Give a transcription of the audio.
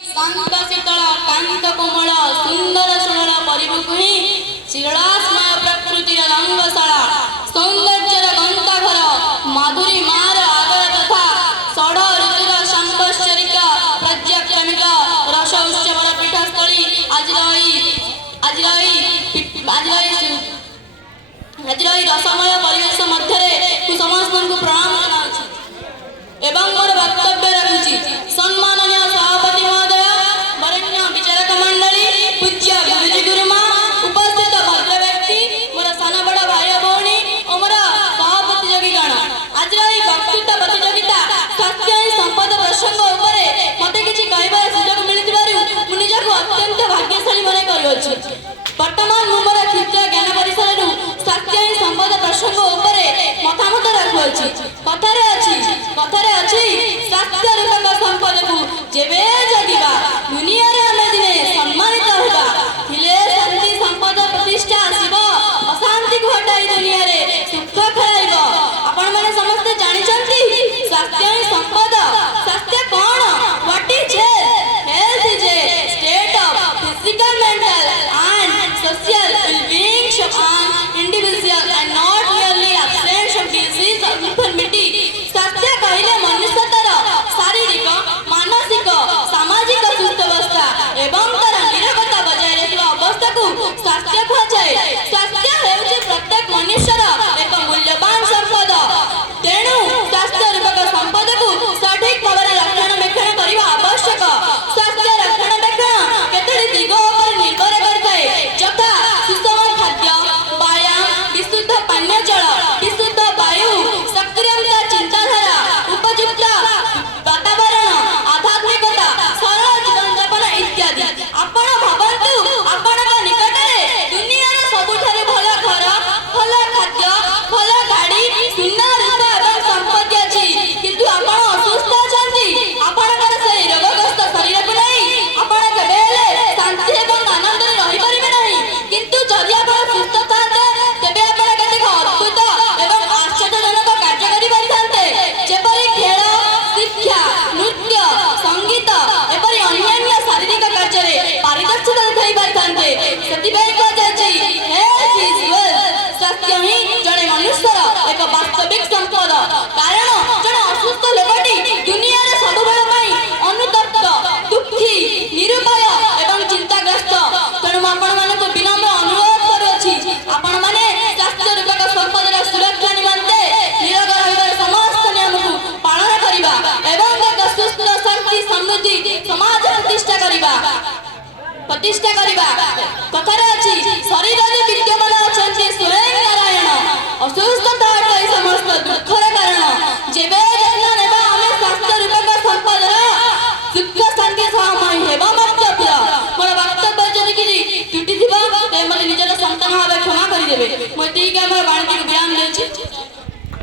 शांत शीतल कांत कोमल सुंदर सुनर परिमुख ही शिलास्मय प्रकृतिर रंगशाला सौंदर्यर गंताघर माधुरी मार आगर तथा षड ऋतुर सांबश्चरिक प्रज्ञाक्रमिक रस उत्सवर पीठस्थली आज रसमय परिवेश मध्य समस्त को प्रणाम जनाऊँ एवं मोर वक्तव्य रखुची सम्माननीय सभापति महोदय वरेण्य विचारक मंडली पूज्य विभूति गुरुमा उपस्थित भद्र व्यक्ति मोर सान बड़ भाई भौणी और मोर सभापति योगीगण आज वक्तृत्व प्रतियोगिता स्वास्थ्य संपद प्रसंग उपर मत कि कहबार सुजोग मिलू मु निजक अत्यंत भाग्यशाली मन कर वर्तमान मु मोर क्षुद्र ज्ञान परिसर स्वास्थ्य संपद प्रसंग उपर मतामत रखुअछि कथारे अछि स्वास्थ्य रूपक संपद को जेबे जदिबा दुनिया रे हम दिने सम्मानित होगा थिले शांति संपद प्रतिष्ठा आसीबो अशांति को हटाई दुनिया रे सुख खेलाइबो आपण माने समस्त जानि छथि स्वास्थ्य संपद स्वास्थ्य कोन what is health is a state of physical mental and social well-being of an individual and not merely absence of disease or infirmity स्वास्थ्य कहले मनुष्यतर शारीरिक मानसिक सामाजिक सुस्थावस्था एवं तर निरोगता बजाय रखिबा अवस्था को स्वास्थ्य कहाଯାଏ स्वास्थ्य हेउछि प्रत्येक मनुष्यर एक मूल्यवान संपद तेणु स्वास्थ्य रूपक संपद को सठिक भाव रक्षणाबेक्षण करबा आवश्यक स्वास्थ्य रक्षणाबेक्षण केतरी दिग पर निर्भर करଥାଏ यथा सुषम खाद्य व्यायाम विशुद्ध पानीय जल विशुद्ध वायु सक्रियता चिंताधारा उपयुक्त वातावरण आध्यात्मिकता सरल जीवन यापन इत्यादि आपण भावन्तु आपणक निकटरे दुनियार सबुठारे भल घर भल खाद्य भल गाड़ी सुंदर रूप एवं संपत्ति अछि किंतु आपण असुस्थ अछंती आपणकर से रोगग्रस्त शरीर को नहीं आपण केबेले शांति एवं आनंद रे रहि परिबे नहीं किंतु जदि आपण सुस्थ थाते तेबे आपण केतेक अद्भुत एवं आश्चर्यजनक कार्य करि परिथान्ते जेपरि खेल शिक्षा नृत्य संगीत एपरि अन्य शारीरिक कार्य रे पारदर्शिता देखाई परिथान्ते सेतिबे कहाଯାଇଛି हेल्थ इज वेल्थ स्वास्थ्य ही जड़े मनुष्यर एक वास्तविक संपद कारण जड़े असुस्थ लोकटी दुनिया रे सबुबेल पई अनुतप्त दुखी निरुपाय एवं चिंताग्रस्त तेणु आपण मानक विनम्र अनुरोध करूछि आपण माने स्वास्थ्य रूपक संपदर सुरक्षा निमंते निरोग रहिबार समस्त नियम को पालन करिबा एवं एक सुस्थ शांति समृद्धि समाज प्रतिष्ठा करिबा कथारे अछि शरीर विद्यमान